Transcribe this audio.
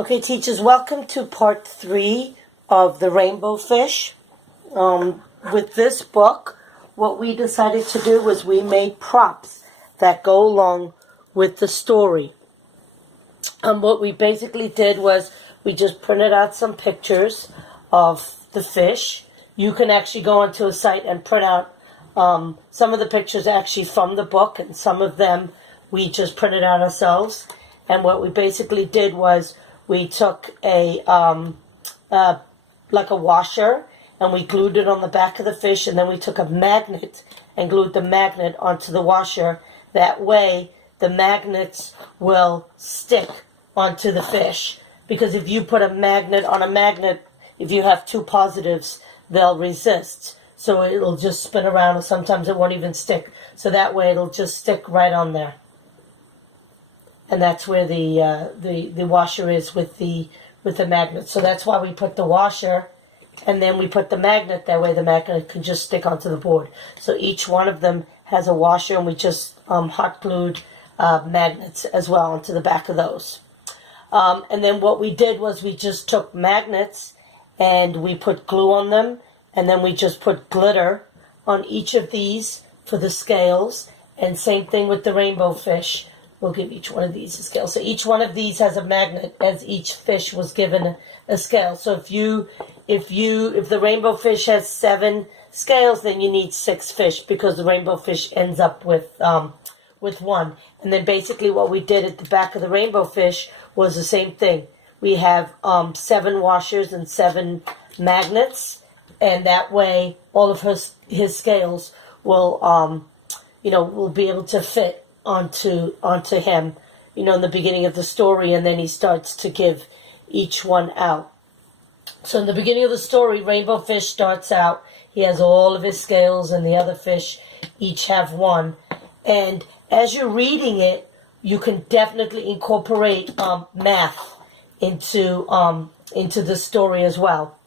Okay, teachers, welcome to part 3 of the Rainbow Fish. With this book, what we decided to do was we made props that go along with the story. What we basically did was we just printed out some pictures of the fish. You can actually go onto a site and print out some of the pictures actually from the book, and some of them we just printed out ourselves. And what we basically did was we took a like a washer, and we glued it on the back of the fish, and then we took a magnet and glued the magnet onto the washer. That way the magnets will stick onto the fish, because if you put a magnet on a magnet, if you have two positives, they'll resist, so it'll just spin around, or sometimes it won't even stick, so that way it'll just stick right on there. And that's where the washer is with the magnet. So that's why we put the washer, and then we put the magnet. That way the magnet can just stick onto the board. So each one of them has a washer, and we just hot glued magnets as well onto the back of those. And then what we did was we just took magnets and we put glue on them, and then we just put glitter on each of these for the scales. And same thing with the rainbow fish. We'll give each one of these a scale. So each one of these has a magnet, as each fish was given a scale. So if the rainbow fish has 7 scales, then you need 6 fish, because the rainbow fish ends up with 1. And then basically what we did at the back of the rainbow fish was the same thing. We have 7 washers and 7 magnets, and that way all of his scales will will be able to fit onto him, in the beginning of the story, and then he starts to give each one out. So in the beginning of the story, Rainbow Fish starts out, he has all of his scales, and the other fish each have 1. And as you're reading it, you can definitely incorporate math into the story as well.